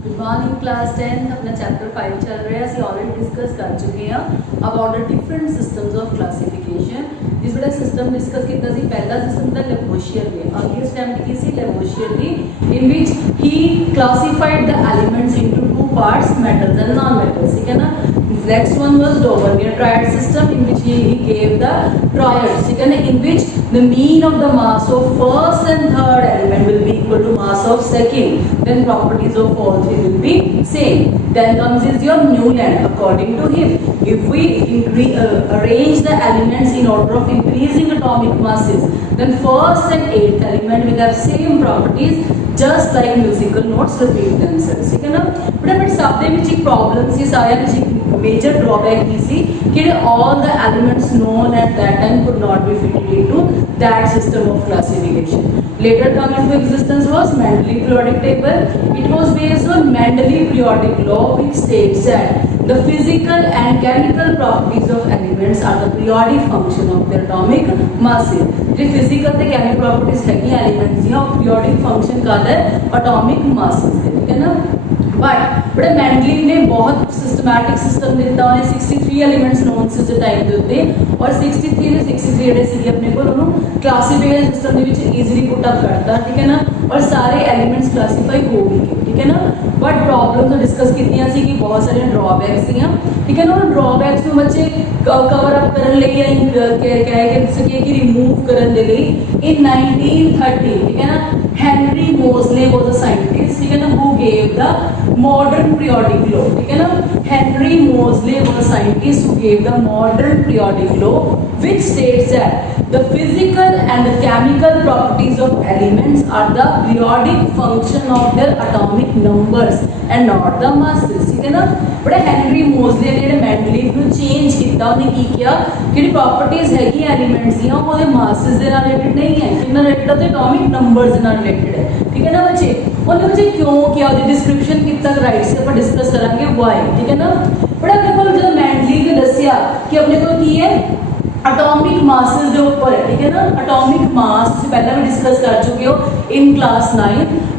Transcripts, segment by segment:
Good morning class 10 अपना chapter 5 चल रहा है ਅਸੀਂ ਆਲਰੇਡੀ ਡਿਸਕਸ ਕਰ ਚੁੱਕੇ ਹਾਂ about the different systems of classification ਜਿਸ ਵੇਲੇ ਸਿਸਟਮ ਡਿਸਕਸ ਕੀਤਾ ਸੀ ਪਹਿਲਾ ਸਿਸਟਮ ਦਾ ਲੈਵੋਸ਼ੀਅਰ ਨੇ ਅਗਲੀ ਅਟੈਂਪਟ ਕੀ ਸੀ ਲੈਵੋਸ਼ੀਅਰ ਦੀ ਇਨ ਵਿਚ ਹੀ classified the elements into two parts metals and non metals ਠੀਕ ਹੈ ਨਾ next one was Dauvergne triad system in which he gave the triads ठीक है ना in which the mean of the mass of first and third element will be equal to mass of second then properties of all three will be same then comes is your Newland according to him if we arrange the elements in order of increasing atomic masses then first and eighth element will have same properties just like musical notes repeat themselves ठीक है ना but सब ਦੇ ਵਿੱਚ ਇੱਕ problem ਸੀ ਸਾਰਿਆਂ ਵਿੱਚ major drawback is all the elements known at that time could not be fitted into that system of classification. Later come into existence was Mendeleev periodic table. It was based on Mendeleev periodic law which states that the physical and chemical properties of elements are the periodic function of their atomic masses. जो physical ਤੇ chemical properties है elements ਦੀਆਂ ਉਹ periodic function करता है atomic masses ਦੇ ठीक है ना बट बड़े मैंडलीव ने बहुत सिस्टमैटिक सिस्टम दिता उन्हें 63 एलिमेंट्स नोन से उस टाइम के उत्ते और 63 ਦੇ 63 ਜਿਹੜੇ ਸੀ ਆਪਣੇ ਕੋਲ ਉਹਨੂੰ ਕਲਾਸੀਫਿਕੇਸ਼ਨ ਸਿਸਟਮ ਦੇ ਵਿੱਚ ਈਜ਼ੀਲੀ ਪੁੱਟ ਅਪ ਕਰਤਾ ਠੀਕ ਹੈ ਨਾ ਔਰ ਸਾਰੇ ਐਲੀਮੈਂਟਸ ਕਲਾਸੀਫਾਈ ਹੋ ਗਏ ਠੀਕ ਹੈ ਨਾ ਬਟ ਪ੍ਰੋਬਲਮਸ ਡਿਸਕਸ ਕੀਤੀਆਂ ਸੀ ਕਿ ਬਹੁਤ ਸਾਰੇ ਡਰਾਬੈਕਸ ਸੀਆਂ ਠੀਕ ਹੈ ਨਾ ਉਹ ਡਰਾਬੈਕਸ ਨੂੰ ਬੱਚੇ ਕਵਰ ਅਪ ਕਰਨ ਲਈ ਕਹਿ ਸਕੇ ਕਿ ਰਿਮੂਵ ਕਰਨ ਦੇ ਲਈ ਇਨ 1930 ਠੀਕ ਹੈ ਨਾ ਹੈਨਰੀ ਮੋਜ਼ਲੇ ਵਾਸ ਅ ਸਾਇੰਟਿਸਟ ਠੀਕ ਹੈ ਨਾ ਹੂ ਗੇਵ ਦਾ modern periodic law ठीक है ना Henry Moseley was a scientist who gave the modern periodic law which states that the physical and the chemical properties of elements are the periodic function of their atomic numbers and not the masses ठीक है ना बड़ा Henry Moseley ने Mendeleev ਨੂੰ change ਕੀਤਾ ਉਹਨੇ ਕੀ ਕਿਹਾ ਕਿ ਪ੍ਰੋਪਰਟੀਆਂ ਹੈਗੀਆਂ ਐਲੀਮੈਂਟਸ ਦੀਆਂ ਉਹਦੇ ਮਾਸਸ ਦੇ ਨਾਲ ਰਿਲੇਟਡ ਨਹੀਂ ਹੈ ਕਿੰਨਾ ਰਿਲੇਟਡ ਤੇ ਐਟੋਮਿਕ ਨੰਬਰਸ ਦੇ ਨਾਲ ਰਿਲੇਟਡ ਹੈ ਠੀਕ ਹੈ ਨਾ ਬੱਚੇ ਉਹਨੇ ਬੱਚੇ ਕਿਉਂ ਕਿਹਾ ਉਹਦੀ ਡਿਸਕ੍ਰਿਪਸ਼ਨ ਕਿੱਦਾਂ ਰਾਈਟ से ਆਪਾਂ ਡਿਸਕਸ ਕਰਾਂਗੇ ਵਾਈ ਠੀਕ ਹੈ ਨਾ ਬੜਾ ਆਪਣੇ ਕੋਲ ਜਦੋਂ ਮੈਂਡਲੀਵ ਨੇ ਦੱਸਿਆ ਕਿ ਆਪਣੇ ਕੋਲ ਕੀ ਹੈ एटॉमिक मासेस ਦੇ ਉੱਪਰ ਹੈ ਠੀਕ ਹੈ ਨਾ एटॉमिक मास ਤੁਸੀਂ ਪਹਿਲਾਂ ਵੀ ਡਿਸਕਸ ਕਰ ਚੁੱਕੇ ਹੋ in class 9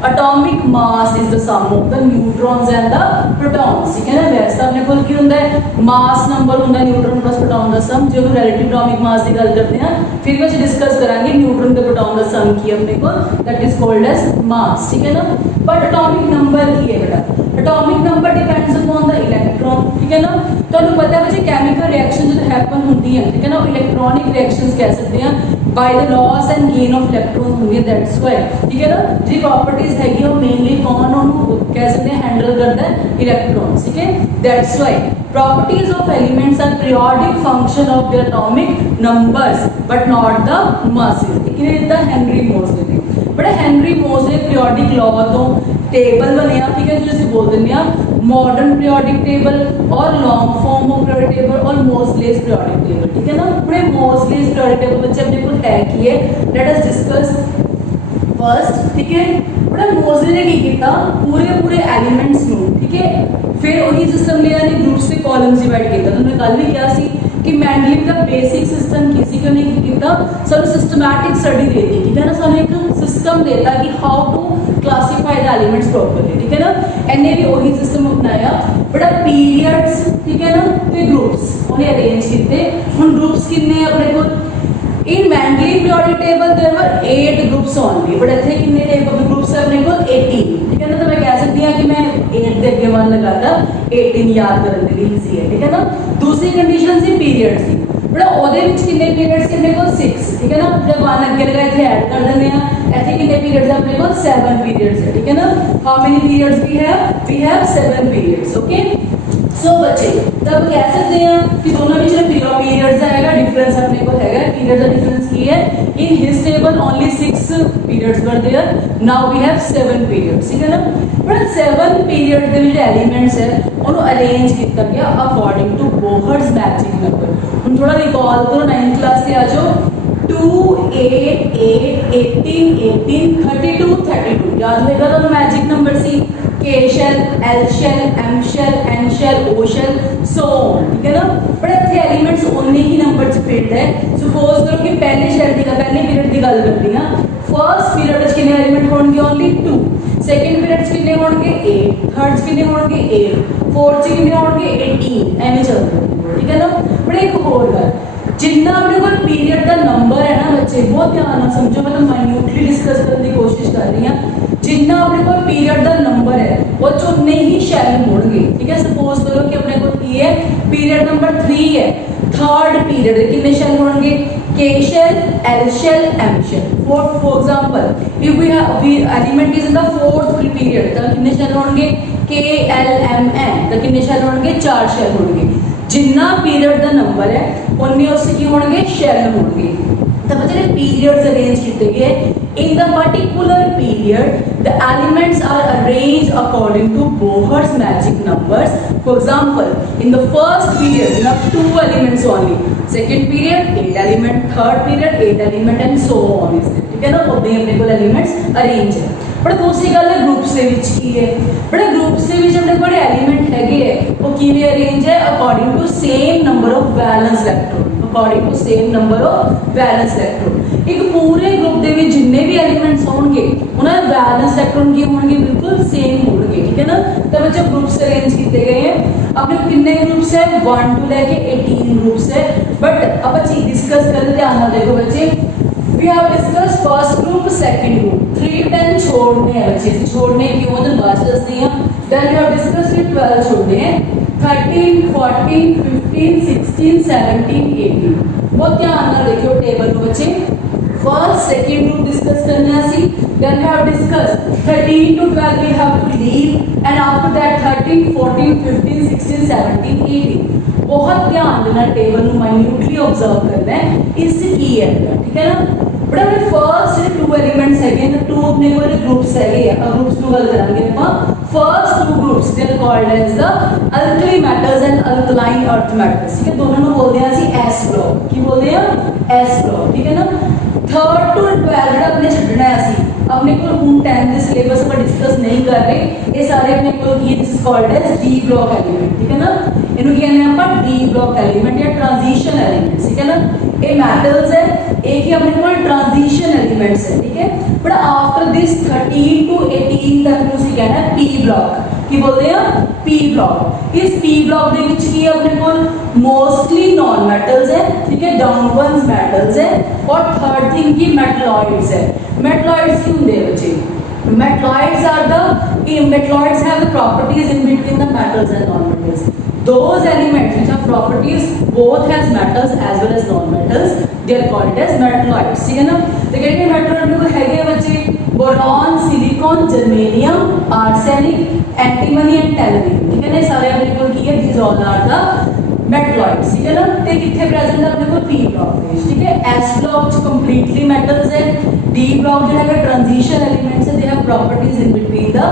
atomic mass is the sum of the neutrons and the protons ठीक है ना वैसे ਆਪਣੇ ਕੋਲ ਕੀ ਹੁੰਦਾ ਹੈ ਮਾਸ ਨੰਬਰ ਹੁੰਦਾ ਨਿਊਟਰੋਨ ਪਲੱਸ ਪ੍ਰੋਟੋਨ ਦਾ ਸਮ ਜੋ ਵੀ ਰਿਲੇਟਿਵ ਐਟੋਮਿਕ ਮਾਸ ਦੀ ਗੱਲ ਕਰਦੇ ਹਾਂ ਫਿਰ ਵਿੱਚ ਡਿਸਕਸ ਕਰਾਂਗੇ ਨਿਊਟਰੋਨ ਤੇ ਪ੍ਰੋਟੋਨ ਦਾ ਸਮ ਕੀ ਹੈ ਆਪਣੇ ਕੋਲ ਦੈਟ ਇਜ਼ ਕਾਲਡ ਐਸ ਮਾਸ ਠੀਕ ਹੈ ਨਾ ਬਟ ਐਟੋਮਿਕ ਨੰਬਰ ਕੀ ਹੈ ਬੇਟਾ atomic number depends upon the electron ठीक है ना ਤੁਹਾਨੂੰ ਪਤਾ ਹੈ ਬੱਚੇ ਕੈਮੀਕਲ ਰਿਐਕਸ਼ਨ ਜਦੋਂ ਹੈਪਨ ਹੁੰਦੀ ਹੈ ਠੀਕ ਹੈ ਨਾ ਇਲੈਕਟ੍ਰੋਨਿਕ ਰਿਐਕਸ਼ਨਸ ਕਹਿ ਸਕਦੇ ਹਾਂ by the loss and gain of electrons ਹੁੰਦੀ ਹੈ ਦੈਟਸ ਵਾਈ ਠੀਕ ਹੈ ਨਾ ਜਿਹੜੀ ਪ੍ਰੋਪਰਟੀਜ਼ ਹੈਗੀ ਉਹ ਮੇਨਲੀ ਕੌਣ ਉਹਨੂੰ ਕਹਿ ਸਕਦੇ ਹਾਂ ਹੈਂਡਲ ਕਰਦਾ ਹੈ ਇਲੈਕਟ੍ਰੋਨਸ ਠੀਕ ਹੈ that's why properties of elements are periodic function of their atomic numbers but not the masses ਕਿਹਨੇ ਦਿੱਤਾ ਹੈਨਰੀ ਮੋਜ਼ਲੇ ਨੇ ਬੜਾ ਹੈਨਰੀ ਮੋਜ਼ਲੇ ਪੀਰੀਓਡਿਕ ਲਾਅ ਤੋਂ ਟੇਬਲ ਬਣਿਆ ਠੀਕ ਹੈ ਜਿਵੇਂ ਅਸੀਂ ਬੋਲ ਦਿੰਦੇ ਆ ਮਾਡਰਨ ਪੀਰੀਓਡਿਕ ਟੇਬਲ ਔਰ ਲੌਂਗ ਫਾਰਮ ਆਫ ਪੀਰੀਓਡਿਕ ਟੇਬਲ ਔਰ ਮੋਜ਼ਲੇਸ ਪੀਰੀਓਡਿਕ ਟੇਬਲ ਠੀਕ ਹੈ ਨਾ ਬੜੇ ਮੋਜ਼ਲੇਸ ਪੀਰੀਓਡਿਕ ਟੇਬਲ ਬੱਚੇ ਆਪਣੇ ਕੋਲ ਹੈ ਕੀ ਹੈ ਲੈਟ ਅਸ ਡਿਸਕਸ ਫਰਸਟ ਠੀਕ ਹੈ ਬੜਾ ਮੋਜ਼ਲੇ ਨੇ ਕੀ ਕੀਤਾ ਪੂਰੇ ਐਲੀਮੈਂਟਸ ਨੂੰ ਠੀਕ ਹੈ ਫਿਰ ਉਹੀ ਸਿਸਟਮ ਲਿਆ ਨੇ ਗਰੁੱਪਸ ਤੇ ਕਾਲਮਸ ਡਿਵਾਈਡ ਕੀਤਾ ਤੁਹਾਨੂੰ ਕੱਲ ਵੀ ਕਿਹਾ ਸੀ ਕਿ ਮੈਂਡਲੀਵ ਦਾ ਬੇਸਿਕ ਸਿਸਟਮ ਕੀ ਸੀ ਕਿ ਉਹਨੇ ਕੀ ਕੀਤਾ ਸਾਨੂੰ ਸਿਸਟਮੈਟਿਕ ਸਟੱਡੀ ਦੇ ਦਿੱਤੀ ਠੀਕ ਹੈ ਨਾ ਸਾਨੂੰ ਇੱਕ ਸਿਸਟਮ ਦੇਤਾ ਕਿ how to classify the elements properly ਠੀਕ ਹੈ ਨਾ ਇਹਨੇ ਵੀ ਉਹੀ ਸਿਸਟਮ ਅਪਣਾਇਆ ਬੜਾ ਪੀਰੀਅਡਸ ਠੀਕ ਹੈ ਨਾ ਤੇ ਗਰੁੱਪਸ ਉਹਨੇ ਅਰੇਂਜ ਕੀਤੇ ਹੁਣ ਗਰੁੱਪਸ ਕਿੰਨੇ ਆਪਣੇ ਕੋਲ in Mendeleev periodic table there were 8 groups only but ਇੱਥੇ ਕਿੰਨੇ ਟਾਈਪ ਆਫ ਗਰੁੱਪਸ ਹੈ ਆਪਣੇ ਕੋਲ 18 ਠੀਕ ਹੈ ਨਾ ਤਾਂ ਮੈਂ ਕਹਿ ਸਕਦੀ ਹਾਂ ਕਿ ਮੈਂ 8 ਦੇ ਅੱਗੇ 1 ਲਗਾਤਾ 18 ਯਾਦ ਕਰਨ ਦੇ ਲਈ ਈਜ਼ੀ ਹੈ ਠੀਕ ਹੈ ਨਾ ਦੂਸਰੀ ਕੰਡੀਸ਼ਨ ਸੀ ਪੀਰੀਅਡ ਸੀ ਬੜਾ ਉਹਦੇ ਵਿੱਚ ਕਿੰਨੇ ਪੀਰੀਅਡਸ ਕਿੰਨੇ ਕੋਲ 6 ਠੀਕ ਹੈ ਨਾ ਜਦ 1 ਅੱਗੇ ਲਗਾ ਇੱਥੇ ਐਡ ਕਰ ਦਿੰਦੇ ਆ ਇੱਥੇ ਕਿੰਨੇ ਪੀਰੀਅਡਸ ਆਪਣੇ ਕੋਲ 7 ਪੀਰੀਅਡਸ ਹੈ ਠੀਕ ਹੈ ਨਾ how many periods we have 7 periods okay सो बच्चे तब कह सकते हैं कि दोनों में जो पीरियड्स आएगा डिफरेंस अपने को हैगा पीरियड का डिफरेंस की है in his table only 6 periods were there now we have 7 periods ठीक है ना बट 7 पीरियड ਦੇ ਜਿਹੜੇ ਐਲੀਮੈਂਟਸ ਹੈ ਉਹਨੂੰ ਅਰੇਂਜ ਕੀਤਾ ਗਿਆ ਅਕੋਰਡਿੰਗ ਟੂ ਬੋਹਰਸ ਮੈਜਿਕ ਨੰਬਰ ਹੁਣ ਥੋੜਾ ਰਿਕਾਲ ਕਰੋ 9th ਕਲਾਸ ਤੇ ਆ ਜਾਓ 2 8 8 18 18 32 32 याद होगा तो magic number see K shell L shell M shell N shell O shell so ठीक है ना बड़े अच्छे एलिमेंट्स ओनली ही नंबर च फिट है सपोज करो कि पहले शेल दी पहले पीरियड की गल करती हां फर्स्ट पीरियड च कितने एलिमेंट होंगे ओनली 2 सेकंड पीरियड च कितने होंगे 8, थर्ड च कितने होंगे 8, फोर्थ च कितने होंगे 18, एवें चलते ठीक है ना। पर एक होर गल, जिन्ना अपने को पीरियड का नंबर है ना बच्चे, बहुत ध्यान नाल समझो, मैं तो माइन्यूटली डिस्कस करने की कोशिश कर रही हूँ। जिन्ना अपने को पीरियड का नंबर है वो उन्ने ही शैल होंगे ठीक है। सपोज करो कि अपने को की है पीरियड नंबर 3 है, थर्ड पीरियड कितने शैल होंगे K shell, L shell, M shell. For example, if we have element is in the fourth period, तो कितने shell होंगे K L M N, तो कितने shell होंगे 4 shell होंगे। जिन्ना पीरियड का नंबर है उन्ने उससे की होंगे shell होंगे। तो बच्चे periods arrange किए गए in the particular period the elements are arranged according to Bohr's magic numbers. For example, in the first period you have 2 elements only, second period 8 element, third period 8 element and so on is there ठीक है ना। उदे अपने को elements arrange है। पर दूसरी गल है ग्रुप्स के विच की है, बड़े ग्रुप्स के विच अपने को एलिमेंट है वो किवें अरेंज है according to same number of valence electron, according to same number of valence electron. एक पूरे ग्रुप के जिन्ने भी एलिमेंट्स होंगे उन्होंने वैलेंस इलेक्ट्रॉन की होंगे बिल्कुल सेम होंगे ठीक है ना। तो बच्चे ग्रुप्स अरेंज किए गए हैं, अपने कितने ग्रुप्स है 1 to लेके 18 ग्रुप्स है। बट अब अच्छी डिस्कस करें, ध्यान ना देखो बच्चे, we have discuss first group second group, 3 10 छोड़ने हैं बच्चे, छोड़ने क्यों तो बाद दसते हैं। देन वी हैव डिस्कस 12 छोड़ने हैं, 13 14 15 16 17 18। बहुत ध्यान ना देखियो टेबल को बच्चे, फर्स्ट सेकंड ग्रुप डिस्कस करना सी, then we have discuss 13 to 12 we have to leave and after that 13 14 15 16 17 18। बहुत ध्यान देना टेबल को माइन्यूटली ऑब्जर्व करना है इस की है ठीक है ना। बड़ा अपने फर्स्ट 2 एलिमेंट्स है ना, 2 अपने को ग्रुप्स है, ग्रुप्स को गल करांगे अपन। First 2 groups they are called as the alkali metals and alkaline earth metals ठीक है। दोनों को बोलते हैं ਅਸੀਂ एस ब्लॉक, की बोलते हैं एस ब्लॉक ठीक है ना। थर्ड टू 12 ਜਿਹੜਾ अपने ਛੱਡਣਾ है ਅਸੀਂ अपने को ਹੁਣ 10 ਦੇ ਸਿਲੇਬਸ ਆਪਾਂ ਡਿਸਕਸ ਨਹੀਂ ਕਰ ਰਹੇ, ਇਹ ਸਾਰੇ अपने को ਕੀ this is called S D block element ठीक है ना। ਇਹਨੂੰ ਕਹਿੰਦੇ ਆਪਾਂ डी ब्लॉक एलिमेंट या ट्रांजिशन एलिमेंट ठीक है ना। ये मेटल्स है, एक ही अपने को ट्रांजिशन एलिमेंट्स है ठीक है। बट आफ्टर दिस 13 to 18 तक उसे कहना है पी ब्लॉक, की बोलते हैं पी ब्लॉक। इस पी ब्लॉक ਦੇ ਵਿੱਚ ਕੀ अपने को मोस्टली नॉन मेटल्स है ठीक है, डाउन वंस मेटल्स है और थर्ड थिंग की मेटलॉइड्स है। मेटलॉइड्स की होंगे बच्चे, metalloids are the metalloids have the properties in between the metals and non metals. Those elements which have properties both as metals as well as non-metals, they are called as metalloids ठीक है ना। तो कहते हैं metalloid को है क्या बच्चे, boron, silicon, germanium, arsenic, antimony and tellurium ठीक है ना। सारे अपने को की है these all are the metalloids ठीक है ना। ते कितने प्रेजेंट है अपने को पी ब्लॉक में ठीक है। एस ब्लॉक कंप्लीटली मेटल्स है, डी ब्लॉक जो है ट्रांजिशन एलिमेंट्स है, they have properties in between the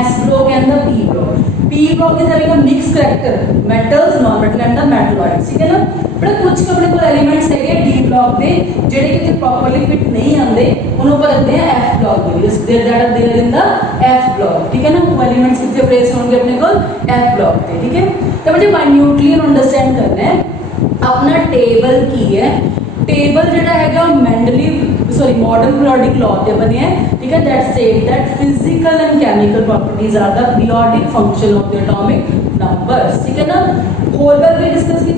S block and the P block. P block is having a mix character, metals non metal and the metalloids ठीक है ना। बड़ा कुछ अपने को एलिमेंट्स है डी ब्लॉक दे जेडे किते प्रॉपर्ली फिट नहीं आंदे उन्हों पर रहते हैं एफ ब्लॉक में, just there that are there in the F block ठीक है ना। वो एलिमेंट्स कितने प्लेस होंगे अपने को एफ ब्लॉक पे ठीक है। तो मुझे माइन्यूटली अंडरस्टैंड करना है अपना टेबल की है, टेबल जेड़ा हैगा Mendeleev sorry modern periodic law ते बने है ठीक है, that state that physical and chemical properties are the periodic function of the atomic numbers ठीक है ना। होर गल भी डिस्कस की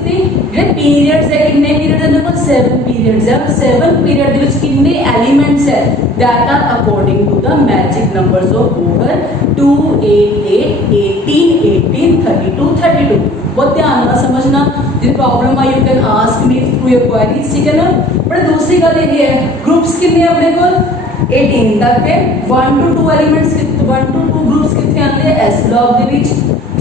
जे पीरियड्स है, कितने पीरियड है देखो 7 पीरियड्स है, 7 पीरियड ਦੇ ਵਿੱਚ कितने एलिमेंट्स है that are according to the magic numbers of Bohr 2 8 8 18 18 32 32। बहुत ध्यान ना समझना, जिस problem I you can ask me through your queries ठीक है ना। बट दूसरी गल ये है ग्रुप्स कितने अपने को 18 तक है, 1 to 2 एलिमेंट्स 1 to 2 ग्रुप्स कितने आते हैं एस ब्लॉक ਦੇ ਵਿੱਚ,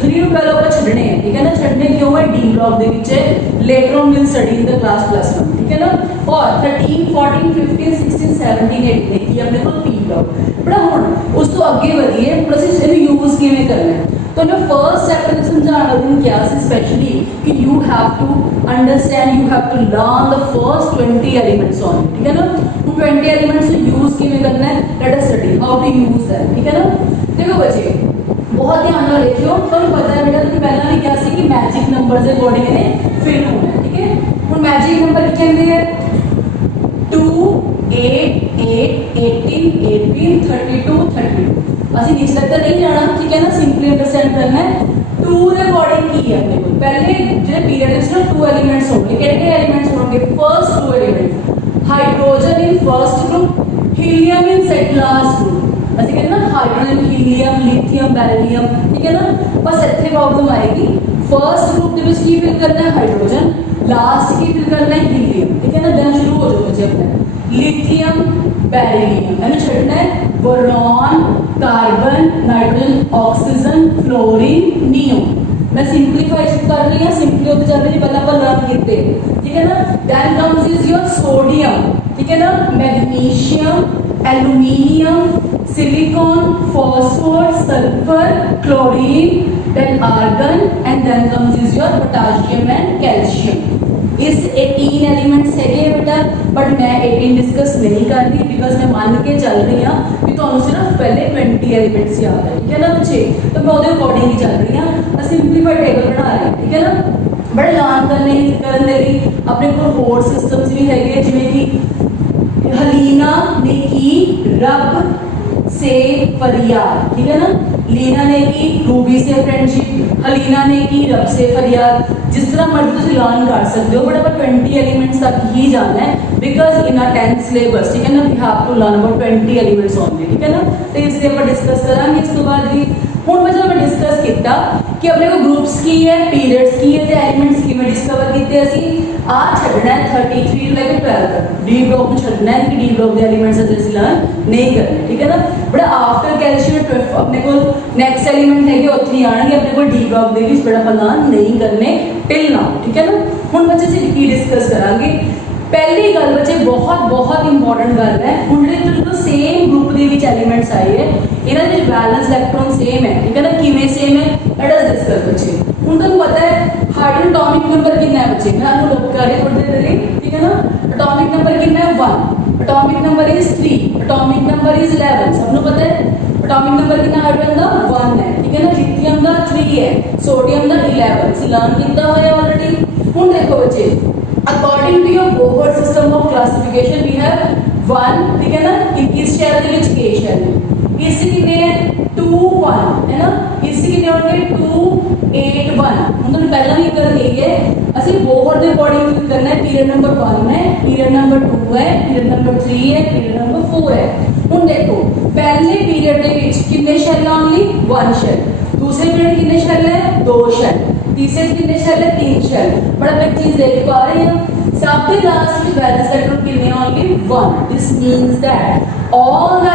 3 to 12 ਆਪਾਂ ਛੱਡਣੇ ਹੈ ठीक है ना। ਛੱਡਣੇ क्यों है डी ब्लॉक ਦੇ ਵਿੱਚ है, later on will study in the class +1 ठीक है ना। और 13 14 15 16 17 18 की अपने को पी ब्लॉक। बड़ा ਹੁਣ ਉਸ ਤੋਂ ਅੱਗੇ ਵਧੀਏ ਪਰ ਅਸੀਂ ਇਹਨੂੰ ਯੂਜ਼ ਕਿਵੇਂ ਕਰਨਾ ਹੈ। तो जो फर्स्ट चैप्टर समझाना उन्होंने क्या स्पेशली कि you have to understand, you have to learn the first 20 elements on ठीक है ना। तो 20 एलिमेंट्स को यूज किਵੇਂ करना है, let us study how to use that ठीक है ना। देखो बच्चे बहुत ध्यान ਨਾਲ देखियो, ਤੁਹਾਨੂੰ पता है बेटा कि पहला भी क्या सी कि मैजिक नंबर ਦੇ ਅਕੋਰਡਿੰਗ ਇਹਨੇ ਫਿਲ ਹੋਣਾ ਠੀਕ है। ਹੁਣ मैजिक नंबर ਕੀ ਕਹਿੰਦੇ ਆ 2 8 8 18 18 32 32 ਅਸੀਂ नीचे तक तो नहीं जाना, ठीक है ना। सिंपली अंडरस्टैंड करना है 2 ਦੇ ਅਕੋਰਡਿੰਗ ਕੀ ਹੈ ਆਪਣੇ ਕੋਲ। ਪਹਿਲੇ ਜਿਹੜੇ ਪੀਰੀਅਡ ਵਿੱਚ ਨਾ 2 ਐਲੀਮੈਂਟਸ ਹੋਣਗੇ। ਕਿਹੜੇ ਐਲੀਮੈਂਟਸ ਹੋਣਗੇ? ਫਰਸਟ 2 ਐਲੀਮੈਂਟਸ, ਹਾਈਡਰੋਜਨ ਇਨ ਫਰਸਟ ਗਰੁੱਪ, ਹੀਲੀਅਮ ਇਨ ਲਾਸਟ ਗਰੁੱਪ। ਅਸੀਂ ਕਹਿੰਦੇ ਨਾ ਹਾਈਡਰੋਜਨ, ਹੀਲੀਅਮ, ਲਿਥੀਅਮ, ਬੈਰੀਲੀਅਮ, ਠੀਕ ਹੈ ਨਾ। ਬਸ ਇੱਥੇ ਪ੍ਰੋਬਲਮ ਆਏਗੀ, ਫਰਸਟ ਗਰੁੱਪ ਦੇ ਵਿੱਚ ਕੀ ਫਿਲ ਕਰਨਾ ਹੈ? ਹਾਈਡਰੋਜਨ, ਲਾਸਟ ਕੀ ਫਿਲ ਕਰਨਾ ਹੈ? ਹੀਲੀਅਮ, ਠੀਕ ਹੈ ਨਾ। ਦੇਨ ਸ਼ੁਰੂ ਹੋ ਜਾਓ ਬੱਚੇ ਆਪਣੇ लिथियम बेरिलियम है ना छड़ना है, boron, carbon, nitrogen, oxygen, fluorine, neon. मैं सिंपलीफाई कर रही हूँ, सिंपली होते जा रही है, पहले अपन लर्न कितने, ठीक है ना। Then comes is your sodium, ठीक है ना, magnesium, aluminium, silicon, phosphor, sulphur, chlorine, then argon, and then comes is your potassium and calcium। इस 18 एलिमेंट्स है बेटा, बट मैं 18 डिस्कस नहीं कर रही बिकॉज मैं मान के चल रही हाँ कि तुहानू सिर्फ पहले 20 एलिमेंट्स याद है, ठीक है ना बच्चे। तो मैं वो अकॉर्डिंग ही चल रही हाँ, सिंपलीफाइड टेबल बना रही, ठीक है ना। बड़े लर्न करने अपने को होर सिस्टम्स भी है, जिमें कि हलीना ने की रब से फरियाद, ठीक है ना। लीना ने की रूबी से फ्रेंडशिप, हलीना ने की रब से फरियाद। जिस तरह मर्जी तुम लर्न कर सकते हो, बट अपन 20 एलिमेंट्स तक ही जाना है because in a 10th syllabus, ठीक है ना। We have to learn about 20 elements only, ठीक है ना। तो इसलिए अपन डिस्कस करांगे। इस तो बाद भी हुण मैं जब डिस्कस किया कि अपने को ग्रुप्स की है, पीरियड्स की है, तो एलिमेंट्स की मैं डिस्कवर किए असी आ छड़ना है 33 टू लेकर 12 डी ब्लॉक में छड़ना है कि डी ब्लॉक के एलिमेंट्स असीं लर्न नहीं करने, ठीक है ना। बड़ा आफ्टर कैल्शियम अपने को नैक्सट एलिमेंट है उत्थे ही आएंगे, अपने को डी ब्लॉक के बड़ा अपन लर्न नहीं करने टिल नाउ, ठीक है ना। हुण बच्चे असीं की डिस्कस करांगे। पहली गल बच्चे बहुत बहुत इंपॉर्टेंट गल है, हुण जो सेम ग्रुप के विच एलिमेंट्स आए है, इन्हां दे वैलेंस इलेक्ट्रॉन सेम है, ठीक है ना। किवें सेम है लेट अस डिस्कस बच्चे। हुण तुहानूं पता है हाइड्रोजन एटॉमिक नंबर कितना है बच्चे, मैं आपको लोग कर रही थोड़ी देर पहले, ठीक है ना। एटॉमिक नंबर कितना है? 1। Atomic number is 3, atomic number is 11, सबनों पता है। एटॉमिक नंबर कितना हाइड्रोजन का? 1 है, ठीक है ना। लिथियम का 3 है, सोडियम का 11। इसे लर्न किया हुआ है ऑलरेडी। हुण देखो बच्चे, according to your Bohr system of classification we have 1, ठीक है ना। किस शैल के विच के शैल, इस कितने है 2 1 है ना। इस कितने होंगे 2 8 1। हम तो पहला भी कर दिए, असि बोहर के अकॉर्डिंग फिल करना है। पीरियड नंबर 1 है, पीरियड नंबर 2 है, पीरियड नंबर 3 है, पीरियड नंबर 4 है। हुण देखो पहले पीरियड के विच कितने शैल ओनली 1 शैल, दूसरे पीरियड कितने शैल है 2 शैल, तीसरे कितने शैल है 3 शैल। बड़ा मैं चीज देख पा रहे हैं, सब के लास्ट में वैलेंस इलेक्ट्रॉन कितने only 1। This means that all the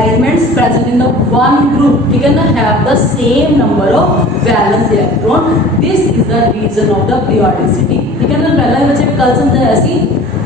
elements present in the one group, ठीक है ना, have the same number of valence electron। this is the reason of the periodicity, ठीक है ना। पहला बच्चे कल समझाया सी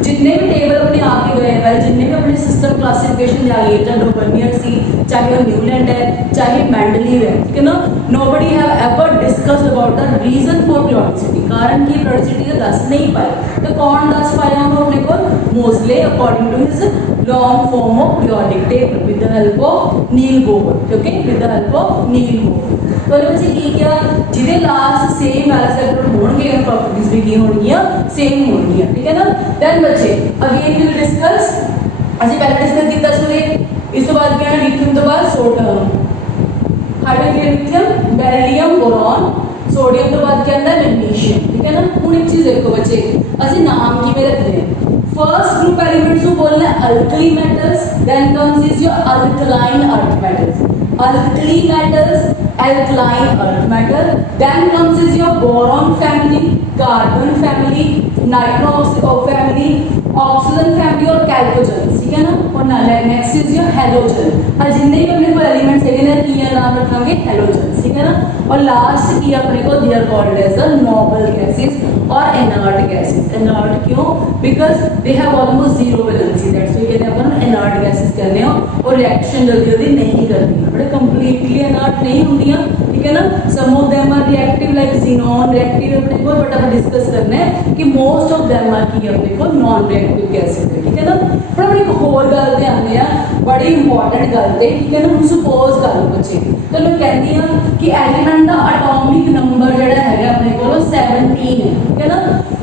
जितने भी टेबल अपने आके गए हैं, जितने भी अपने सिस्टम क्लासिफिकेशन जाइए, चाहे डोबर्नियर सी, चाहे न्यूलैंड है, चाहे मेंडलीव है, ठीक है ना। Nobody have ever discussed about the reason for periodicity, कारण की periodicity तो दस नहीं पाए। तो कौन दस पाया हम अपने को? Moseley according to his long form of periodic table with the help of Neil Bohr, okay, with the help of Neil Bohr। तो ये बच्चे की क्या जिधे लास्ट सेम वैलेंस इलेक्ट्रॉन होंगे और प्रॉपर्टीज भी की होंगी सेम होंगी, ठीक है ना। देन बच्चे अगेन विल डिस्कस, ਅਸੀਂ पहले डिस्कस किया सुने। इस तो बाद क्या है लिथियम तो बाद hydrogen lithium beryllium boron, sodium तो बाद क्या है मैग्नीशियम, ठीक है ना। हुण एक चीज देखो बच्चे, ਅਸੀਂ नाम किवें रखते हैं। फर्स्ट ग्रुप एलिमेंट्स को बोलना है alkali metals, then comes is your alkaline earth metals, alkali metals, alkaline earth metal. Then comes is your boron family, carbon family, nitrogen family, oxygen family और कैल्कोजन, ठीक है ना। और नेक्स्ट इज योर हेलोजन। और जितने भी अपने को एलिमेंट्स है ना की नाम रखेंगे हेलोजन, ठीक है ना। और लास्ट की अपने को they are called as the noble gases और इनर्ट गैसेस। इनर्ट क्यों? Because they have almost zero valency, that's why कहते हैं अपन इनर्ट गैसेस कहते हैं। और रिएक्शन जल्दी जल्दी नहीं करती, बड़े कंप्लीटली इनर्ट नहीं होती, ठीक है ना। Some of them are reactive like xenon reactive अपने को, बट अपन डिस्कस करना है कि मोस्ट ऑफ देम आर की अपने को नॉन रिएक्टिव गैसेस है, ठीक है ना। पर अपनी एक होर गल ते आने आ, बड़ी इंपॉर्टेंट गल ते, ठीक है ना। हम सपोज कर लो बच्चे, तो मैं कहती हूँ कि एलिमेंट का एटॉमिक नंबर जो है अपने को 17 है, ठीक है ना।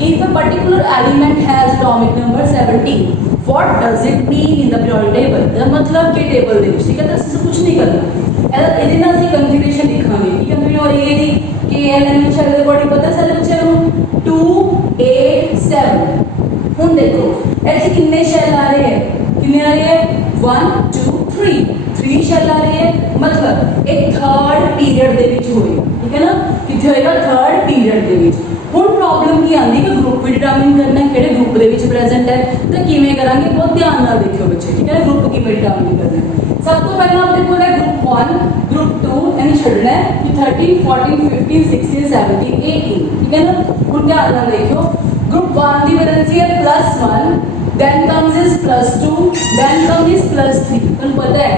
If a particular element has atomic number 17, what does it mean in the periodic table दा मतलब कि टेबल दे विच ठीक है तो असं कुछ नहीं करना ਇਹਦੇ ਨਾਲ ਅਸੀਂ ਕੰਫੀਗਰੇਸ਼ਨ ਲਿਖਾਂਗੇ ਕੀ ਕੰਫੀਗਰੇਸ਼ਨ ਹੋ ਰਹੀ ਹੈ ਇਹਦੀ ਕਿ एलिमेंट शैल ਦੇ बॉडी पता ਸਾਰੇ ਬੱਚਿਆਂ ਨੂੰ 2 8 7 ਹੁਣ ਦੇਖੋ ਇੱਥੇ ਕਿੰਨੇ ਸ਼ੈਲ ਆ ਰਹੇ ਹੈ ਕਿੰਨੇ ਆ ਰਹੇ ਹੈ 1 2 3 ਸ਼ੈਲ ਆ ਰਹੇ ਹੈ मतलब एक थर्ड पीरियड ਦੇ ਵਿੱਚ ਹੋਏ ठीक है ना ਕਿੱਥੇ ਹੋਏਗਾ थर्ड पीरियड ਦੇ ਵਿੱਚ ਹੁਣ ਪ੍ਰੋਬਲਮ ਕੀ ਆਂਦੀ ਕਿ ਗਰੁੱਪ ਵੀ ਡਿਟਰਮਾਈਨ ਕਰਨਾ ਹੈ ਕਿਹੜੇ ਗਰੁੱਪ ਦੇ ਵਿੱਚ ਪ੍ਰੈਜ਼ੈਂਟ ਹੈ ਤਾਂ ਕਿਵੇਂ ਕਰਾਂਗੇ ਬਹੁਤ ਧਿਆਨ ਨਾਲ ਦੇਖਿਓ ਬੱਚੇ ਠੀਕ ਹੈ ਗਰੁੱਪ ਕਿਵੇਂ ਡਿਟਰਮਾਈਨ ਕਰਨਾ ਹੈ ਸਭ ਤੋਂ ਪਹਿਲਾਂ ਆਪਣੇ ਕੋਲ ਹੈ ਗਰੁੱਪ 1 ਗਰੁੱਪ 2 ਐਂਡ ਛੱਡਣਾ ਹੈ ਕਿ 13 14 15 16 17 18 ਠੀਕ ਹੈ ਨਾ ਹੁਣ ਧਿਆਨ ਨਾਲ ਦੇਖਿਓ group 1 ਦੀ ਵੈਲੈਂਸੀ ਹੈ +1 then comes is +2 then comes is +3 ਤੁਹਾਨੂੰ ਪਤਾ ਹੈ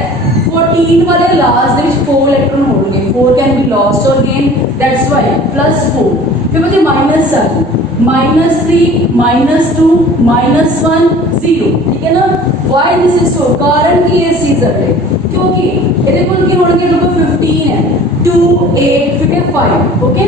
14 ਵਾਲੇ ਲਾਸਟ ਦੇ ਵਿੱਚ 4 ਇਲੈਕਟ੍ਰੋਨ ਹੋਣਗੇ 4 can be lost or gained that's why +4 फिर मुझे -7 -3 -2 -1 0 ठीक है ना why this is so कारण की ये चीज है क्योंकि ਇਹਦੇ ਕੋਲ ਕੀ ਹੋਣਗੇ ਲੋਕ 15 ਹੈ 2 8 फिर 5 ओके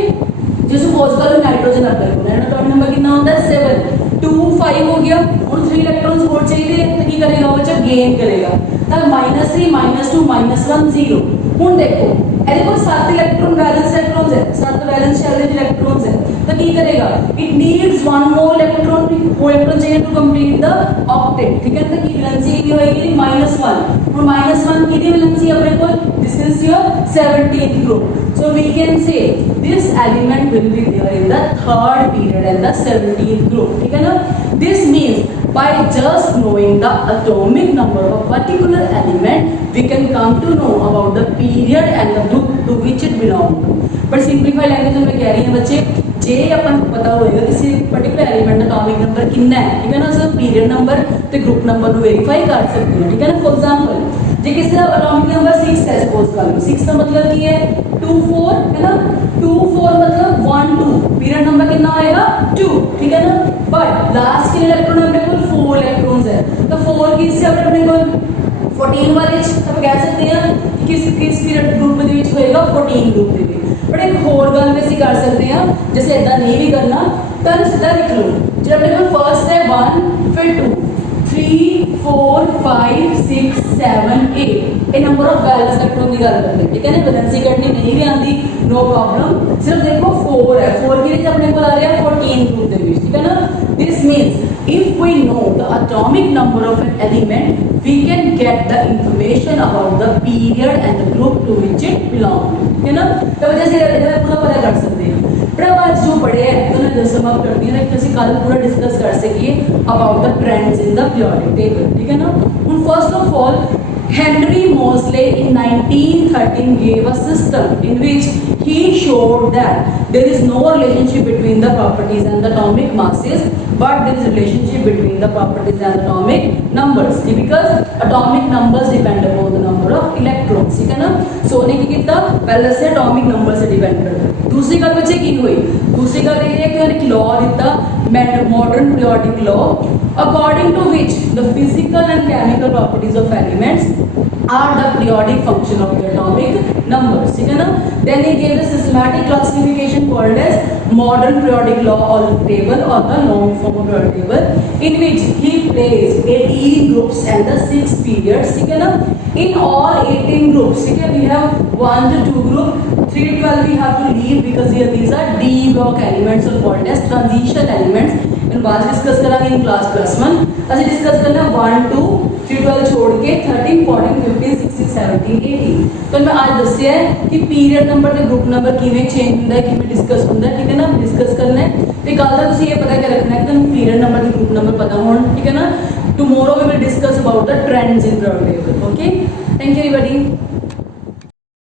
जो सपोज करो नाइट्रोजन अगर एटॉमिक नंबर कितना होता है 7 2 5 हो गया और 3 इलेक्ट्रॉन्स और चाहिए तो ਕੀ करेगा बच्चा गेन करेगा तब -3 -2 -1 0 ਹੁਣ देखो ਇਹਦੇ ਕੋਲ 7 ਇਲੈਕਟ੍ਰੋਨ ਵੈਲੈਂਸ ਇਲੈਕਟ੍ਰॉन्स है 7 वैलेंस शेल में इलेक्ट्रॉन्स है तो ਕੀ करेगा it needs one more electron वो इलेक्ट्रॉन चाहिए टू कंप्लीट द ऑक्टेट ठीक है तो की वैलेंसी की होएगी -1 और -1 की दी वैलेंसी अपने को this is your 17th group so we can say this element will be there in the third period and the 17th group ठीक है ना this means by just knowing the atomic number of a particular element we can come to know about the period and the group to which it belongs to but simplified language में कह रही हैं बच्चे जे अपन पता होएगा किसी particular element ਦਾ atomic number कितना है ठीक है ना उसका पीरियड नंबर ਤੇ group number ਨੂੰ वेरीफाई कर सकते हैं ठीक है ना फॉर एग्जांपल जे किसी का atomic number 6 है सपोज कर लो 6 का मतलब ਕੀ है 2 4 है ना 2 4 मतलब 1 2 पीरियड नंबर कितना आएगा 2 ठीक है ना बट लास्ट के इलेक्ट्रॉन अपने को 4 इलेक्ट्रॉन्स है तो 4 किससे अपने को 14 वाले आप कह सकते हैं कि किस पीरियड ग्रुप ਦੇ ਵਿੱਚ ਹੋਏਗਾ 14 ग्रुप ਦੇ ਵਿੱਚ बट एक होर गल भी कर सकते हैं जैसे इदा नहीं भी करना तो सीधा लिख लो जो अपने को फर्स्ट है 1 फिर 2 3 4 5 6 7 8 ये नंबर ऑफ वैलेंस इलेक्ट्रॉन की गल करते हैं ठीक है ना वैलेंसी कटनी नहीं भी आती नो प्रॉब्लम सिर्फ देखो 4 है 4 के लिए अपने को आ रहा है 14 ग्रुप ਦੇ ਵਿੱਚ ठीक है ना this means if we know the atomic number of an element we can get the information about the period and the group to which it belongs ठीक है ना तो वजह से इधर पूरा पता कर सकते हैं पर अब आज जो पढ़े हैं तो मैं जो समाप्त करती हूं कि ਅਸੀਂ ਕੱਲ पूरा डिस्कस कर सकिए about the trends in the periodic table ठीक है ना and first of all Henry Moseley in 1913 gave a system in which he showed that there is no relationship between the properties and the atomic masses but there is a relationship between the properties and atomic numbers because atomic numbers depend upon the number of electrons ठीक है ना so ने की किया पहले से atomic number से depend करता है दूसरी गल बच्चे की हुई दूसरी गल ये है कि उन्होंने एक लॉ दिता modern periodic law according to which the physical and chemical properties of elements are the periodic function of the atomic numbers ठीक है ना then he gave the systematic classification called as modern periodic law or table or the long form of periodic table in which he placed 18 groups and the 6 periods ठीक है ना in all 18 groups ठीक है we have 1 to 2 group 3 to 12 we have to leave because here these are d block elements or called as transition elements इन बाद discuss करेंगे in class +1 ਅਸੀਂ discuss करना 1 2 3 12 छोड़ के 13 14 15 16 17 18 तो मैं आज दसिया है कि पीरियड नंबर ਤੇ ग्रुप नंबर ਕਿਵੇਂ ਚੇਂਜ ਹੁੰਦਾ ਹੈ ਕਿਵੇਂ डिस्कस ਹੁੰਦਾ ਹੈ ठीक है ना डिस्कस करना है ਤੇ ਕੱਲ ਦਾ ਤੁਸੀਂ ਇਹ ਪਤਾ ਕਰ ਰੱਖਣਾ ਹੈ ਕਿ ਤੁਹਾਨੂੰ ਪੀਰੀਅਡ ਨੰਬਰ ਤੇ ग्रुप नंबर पता होਣ ठीक है ना tomorrow we will discuss about the trends in periodic table okay thank you everybody